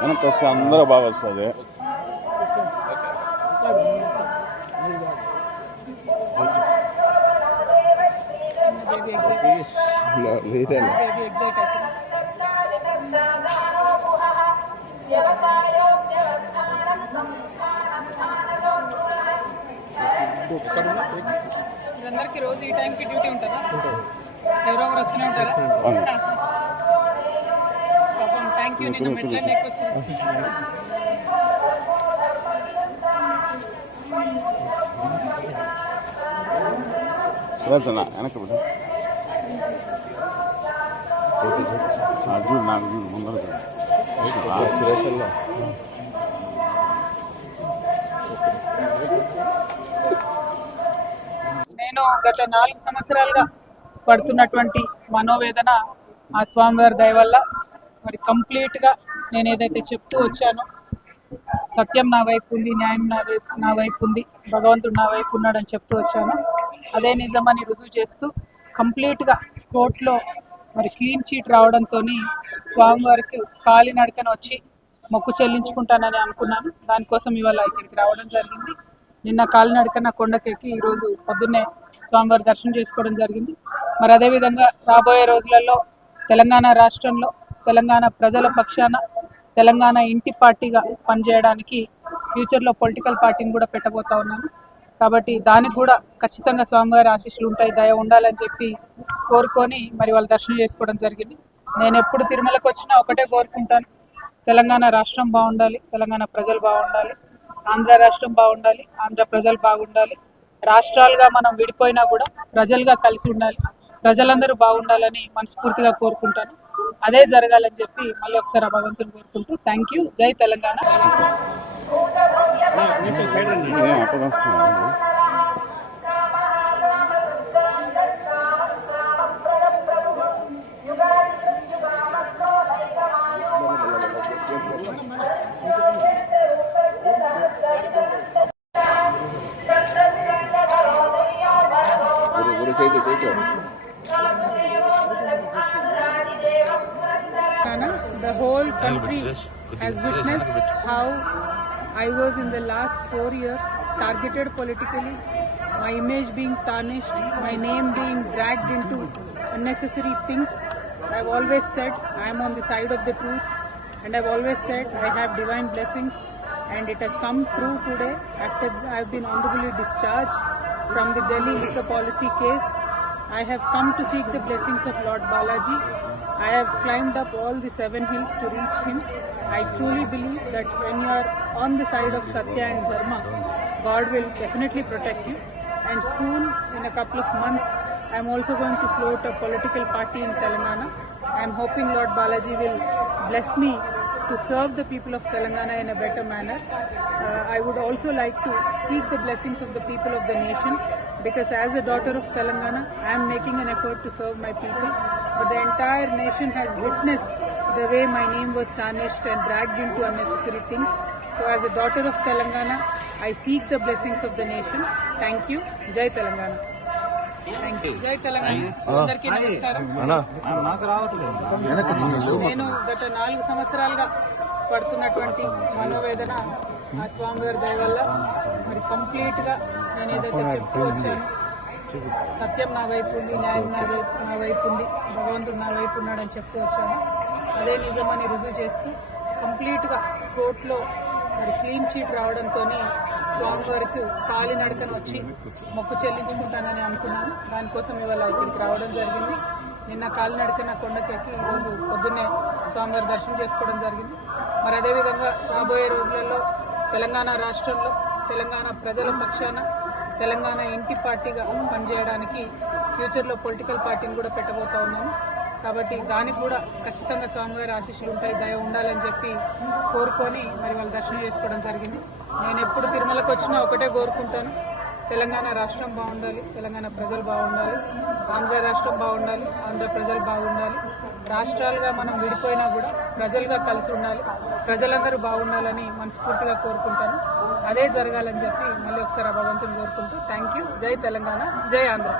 వెనక్కి వస్తే అందరూ బాగా వస్తుంది. అందరికి రోజు ఈ టైంకి డ్యూటీ ఉంటుందా? ఎవరో ఒకరు వస్తూనే ఉంటారా? Thank you. నిన్న మెట్ల లేకొచ్చింది. సురేష్ వెనక్కి చూడు నాకు చూడు ముందర సురేష్ నేను గత 4 సంవత్సరాలుగా పడుతున్నటువంటి మనోవేదన ఆ స్వామివారి దయ వల్ల మరి కంప్లీట్గా నేను ఏదైతే చెప్తూ వచ్చానో సత్యం నా వైపు ఉంది, న్యాయం నా వైపు ఉంది, భగవంతుడు నా వైపు ఉన్నాడని చెప్తూ వచ్చాను. అదే నిజమని రుజువు చేస్తూ కంప్లీట్గా కోర్టులో మరి క్లీన్ చీట్ రావడంతో స్వామివారికి కాలినడకన వచ్చి మొక్కు చెల్లించుకుంటానని అనుకున్నాను. దానికోసం ఇవాళ ఇక్కడికి రావడం జరిగింది. నిన్న కాలినడకన కొండకెక్కి ఈరోజు పొద్దున్నే స్వామివారి దర్శనం చేసుకోవడం జరిగింది. మరి అదేవిధంగా రాబోయే రోజులలో తెలంగాణ రాష్ట్రంలో తెలంగాణ ప్రజల పక్షాన తెలంగాణ ఇంటి పార్టీగా పనిచేయడానికి ఫ్యూచర్లో పొలిటికల్ పార్టీని కూడా పెట్టబోతా ఉన్నాను. కాబట్టి దానికి కూడా ఖచ్చితంగా స్వామివారి ఆశీస్సులు ఉంటాయి, దయ ఉండాలని చెప్పి కోరుకొని మరి వాళ్ళు దర్శనం చేసుకోవడం జరిగింది. నేను ఎప్పుడు తిరుమలకు వచ్చినా ఒకటే కోరుకుంటాను, తెలంగాణ రాష్ట్రం బాగుండాలి, తెలంగాణ ప్రజలు బాగుండాలి, ఆంధ్ర రాష్ట్రం బాగుండాలి, ఆంధ్ర ప్రజలు బాగుండాలి. రాష్ట్రాలుగా మనం విడిపోయినా కూడా ప్రజలుగా కలిసి ఉండాలి, ప్రజలందరూ బాగుండాలని మనస్ఫూర్తిగా కోరుకుంటాను. అదే జరగాలని చెప్పి మళ్ళీ ఒకసారి ఆ భగవంతుని కోరుకుంటూ థ్యాంక్ యూ. జై Telangana. The whole country has witnessed how I was in the last 4 years targeted politically, my image being tarnished, my name being dragged into unnecessary things. I've always said I am on the side of the truth, and I've always said I have divine blessings, and it has come true today after I've been honorably discharged from the Delhi liquor policy case. I have come to seek the blessings of Lord Balaji. I have climbed up all the 7 hills to reach him. I truly believe that when you are on the side of Satya and Dharma, God will definitely protect you. And soon, in a couple of months, I am also going to float a political party in Telangana. I am hoping Lord Balaji will bless me to serve the people of Telangana in a better manner. I would also like to seek the blessings of the people of the nation, because as a daughter of Telangana, I am making an effort to serve my people. But the entire nation has witnessed the way my name was tarnished and dragged into unnecessary things. So as a daughter of Telangana, I seek the blessings of the nation. Thank you. Jai Telangana. Thank you. Jai Telangana. అందరికీ నమస్కారం. నేను గత 4 సంవత్సరాలుగా పడుతున్నటువంటి మనోవేదన ఆ స్వామివారి దయ వల్ల మరి కంప్లీట్గా నేను ఏదైతే చెప్తూ వచ్చానో సత్యం నా వైపు ఉంది, న్యాయం నా వైపు ఉంది, భగవంతుడు నా వైపు ఉన్నాడని చెప్తూ వచ్చాను. అదే నిజమని రుజువు చేస్తూ కంప్లీట్గా కోర్టులో మరి క్లీన్ చీట్ రావడంతో స్వామివారికి కాలినడకన వచ్చి మొక్కు చెల్లించుకుంటానని అనుకున్నాను. దానికోసం ఇవాళ ఇక్కడికి రావడం జరిగింది. నిన్న కాలినడకన కొండకెక్కి ఈరోజు పొద్దున్నే స్వామివారి దర్శనం చేసుకోవడం జరిగింది. మరి అదేవిధంగా రాబోయే రోజులలో తెలంగాణ రాష్ట్రంలో తెలంగాణ ప్రజల పక్షాన తెలంగాణ ఇంటి పార్టీగా పనిచేయడానికి ఫ్యూచర్లో పొలిటికల్ పార్టీని కూడా పెట్టబోతా ఉన్నాను. కాబట్టి దానికి కూడా ఖచ్చితంగా స్వామివారి ఆశీస్సులు ఉంటాయి, దయ ఉండాలని చెప్పి కోరుకొని మరి వాళ్ళు దర్శనం చేసుకోవడం జరిగింది. నేను ఎప్పుడు తిరుమలకు వచ్చినా ఒకటే కోరుకుంటాను, తెలంగాణ రాష్ట్రం బాగుండాలి, తెలంగాణ ప్రజలు బాగుండాలి, ఆంధ్ర రాష్ట్రం బాగుండాలి, ఆంధ్ర ప్రజలు బాగుండాలి. రాష్ట్రాలుగా మనం విడిపోయినా కూడా ప్రజలుగా కలిసి ఉండాలి, ప్రజలందరూ బాగుండాలని మనస్ఫూర్తిగా కోరుకుంటాను. అదే జరగాలని చెప్పి మళ్ళీ ఒకసారి ఆ భగవంతుని కోరుకుంటూ థ్యాంక్ యూ. జై తెలంగాణ, జై ఆంధ్ర.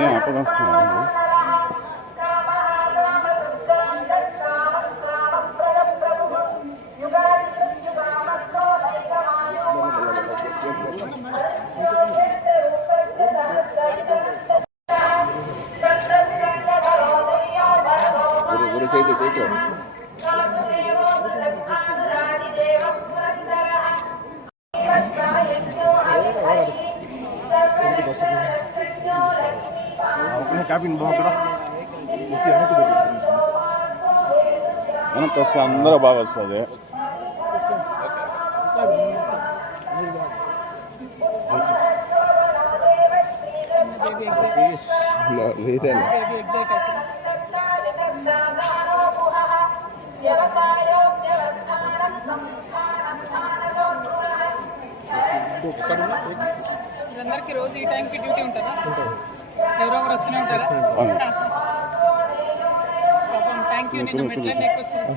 ఏం అప్పదొస్తున్నాను గురు చేతి వెనక్కి వస్తే అందరూ బాగా వస్తుంది. అందరికి రోజు ఈ టైంకి డ్యూటీ ఉంటుందా? ఎవరో ఒకరు వస్తూనే ఉంటారా? Thank you. నిన్న మెట్ల లేకొచ్చింది.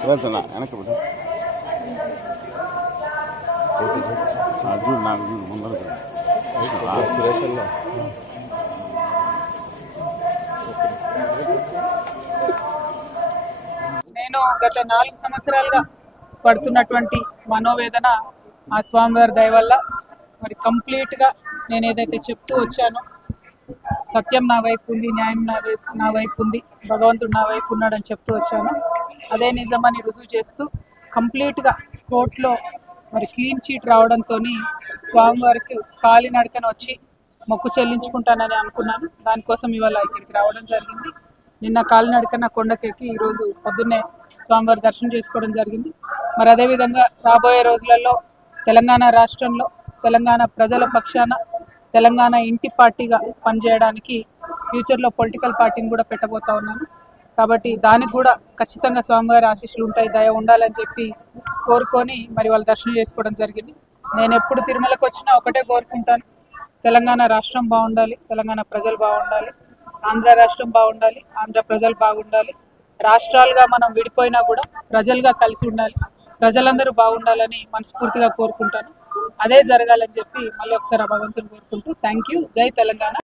సురేసన వెనక్కి బిడ్డ చూడు నాకు చూడు ముందర సురేషన్లో నేను గత 4 సంవత్సరాలుగా పడుతున్నటువంటి మనోవేదన ఆ స్వామివారి దయ వల్ల మరి కంప్లీట్గా నేను ఏదైతే చెప్తూ వచ్చానో, సత్యం నా వైపు ఉంది, న్యాయం నా వైపు ఉంది, భగవంతుడు నా వైపు ఉన్నాడని చెప్తూ వచ్చాను. అదే నిజమని రుజువు చేస్తూ కంప్లీట్గా కోర్టులో మరి క్లీన్ చీట్ రావడంతో స్వామివారికి కాలినడకన వచ్చి మొక్కు చెల్లించుకుంటానని అనుకున్నాను. దానికోసం ఇవాళ ఇక్కడికి రావడం జరిగింది. నిన్న కాలినడకన కొండకెక్కి ఈరోజు పొద్దున్నే స్వామివారి దర్శనం చేసుకోవడం జరిగింది. మరి అదేవిధంగా రాబోయే రోజులలో తెలంగాణ రాష్ట్రంలో తెలంగాణ ప్రజల పక్షాన తెలంగాణ ఇంటి పార్టీగా పనిచేయడానికి ఫ్యూచర్లో పొలిటికల్ పార్టీని కూడా పెట్టబోతా ఉన్నాను. కాబట్టి దానికి కూడా ఖచ్చితంగా స్వామివారి ఆశీస్సులు ఉంటాయి, దయ ఉండాలని చెప్పి కోరుకొని మరి వాళ్ళు దర్శనం చేసుకోవడం జరిగింది. నేను ఎప్పుడు తిరుమలకు వచ్చినా ఒకటే కోరుకుంటాను, తెలంగాణ రాష్ట్రం బాగుండాలి, తెలంగాణ ప్రజలు బాగుండాలి, ఆంధ్ర రాష్ట్రం బాగుండాలి, ఆంధ్ర ప్రజలు బాగుండాలి. రాష్ట్రాలుగా మనం విడిపోయినా కూడా ప్రజలుగా కలిసి ఉండాలి, ప్రజలందరూ బాగుండాలని మనస్ఫూర్తిగా కోరుకుంటాను. అదే జరగాలని చెప్పి మళ్ళీ ఒకసారి ఆ భగవంతుని కోరుకుంటూ థ్యాంక్ యూ. జై తెలంగాణ.